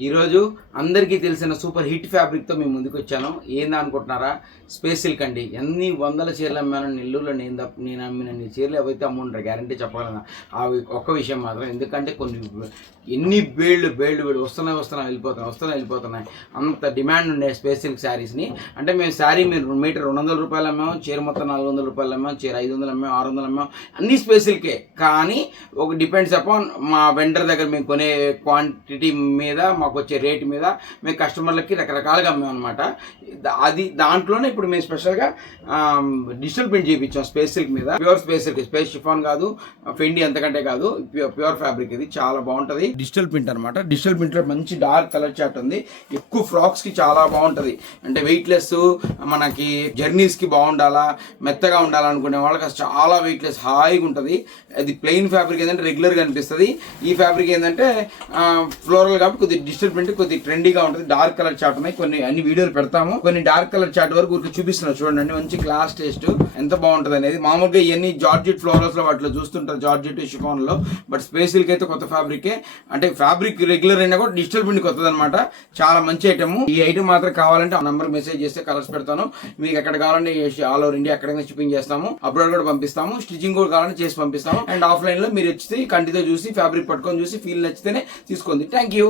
ఈరోజు అందరికీ తెలిసిన సూపర్ హిట్ ఫ్యాబ్రిక్తో మేము ముందుకు వచ్చాను. ఏందా అనుకుంటున్నారా? స్పేస్ సిల్క్ అండి. ఎన్ని వందల చీరలు అమ్మాను నెల్లూరులో. నేను అమ్మినన్ని చీరలు ఎవరైతే అమ్ముంటారు గ్యారంటీ చెప్పగలను. అవి ఒక్క విషయం మాత్రం, ఎందుకంటే కొన్ని ఎన్ని బేళ్ళు వెళ్ళిపోతున్నాయి. అంత డిమాండ్ ఉండే స్పేస్ సిల్క్ శారీస్ని. అంటే మేము శారీ మీరు మీటర్ 200 రూపాయలు అమ్మాము, చీర మొత్తం 400 రూపాయలు అమ్మాము, చీర 500 అమ్మాము, 600 అమ్మాము, అన్ని స్పేస్ సిల్కే. కానీ ఒక డిపెండ్స్ అపాన్ మా వెండర్ దగ్గర మేము కొనే క్వాంటిటీ మీద, మాకు వచ్చే రేటు మీద మేము కస్టమర్లకి రకరకాలుగా అమ్మామన్నమాట. అది దాంట్లోనే ఇప్పుడు మేము స్పెషల్గా డిజిటల్ ప్రింట్ చేయించాం స్పేస్ సిల్క్ మీద. Pure space silk, space chiffon కాదు, ఫెండి అంతకంటే కాదు, ప్యూర్ ఫ్యాబ్రిక్. ఇది చాలా బాగుంటుంది. డిజిటల్ ప్రింట్ అనమాట. డిజిటల్ ప్రింట్ లో మంచి డార్క్ కలర్ చార్ట్ ఉంది. ఎక్కువ ఫ్రాక్స్ కి చాలా బాగుంటుంది. అంటే వెయిట్ లెస్, మనకి జర్నీస్ కి బాగుండాలా, మెత్తగా ఉండాలనుకునే వాళ్ళకి చాలా వెయిట్ లెస్ హాయిగా ఉంటుంది. అది ప్లెయిన్ ఫ్యాబ్రిక్ ఏంటంటే రెగ్యులర్ గా అనిపిస్తుంది. ఈ ఫ్యాబ్రిక్ ఏంటంటే ఫ్లోరల్ కాబట్టి కొద్దిగా డిజిటల్ ప్రింట్ కొద్దిగా ట్రెండీగా ఉంటుంది. డార్క్ కలర్ చార్ట్ ఉన్నాయి. కొన్ని అన్ని వీడియోలు పెడతాము. కొన్ని డార్క్ కలర్ చార్ట్ వరకు ఊరికి చూపిస్తున్నాం చూడండి. మంచి క్లాస్ టేస్ట్ ఎంత బాగుంటుంది అనేది. మామూలుగా ఇవన్నీ జార్జెట్ ఫ్లోరల్స్ లో వాటిలో చూస్తుంటారు, జార్జెట్ షిఫాన్ లో. బట్ స్పేస్ సిల్క్ అయితే కొత్త ఫ్యాబ్రికే. అంటే ఫ్యాబ్రిక్ రెగ్యులర్ అయినా కూడా డిజిటల్ ప్రింట్ కొత్తది అనమాట. చాలా మంచి ఐటమ్. ఈ ఐటమ్ మాత్రం కావాలంటే ఆ నంబర్ మెసేజ్ చేస్తే కలర్స్ పెడతాను. మీకు ఎక్కడ కావాలంటే ఆల్ ఓవర్ ఇండియా ఎక్కడైనా షిప్పింగ్ చేస్తాము. అప్లోడ్ కూడా పంపిస్తాము. స్టిచింగ్ కూడా కావాలంటే చేసి పంపిస్తాము. అండ్ ఆఫ్లైన్ లో మీరు వచ్చి కంటితో చూసి ఫ్యాబ్రిక్ పట్టుకొని చూసి ఫీల్ నచ్చితేనే తీసుకోండి. Thank you.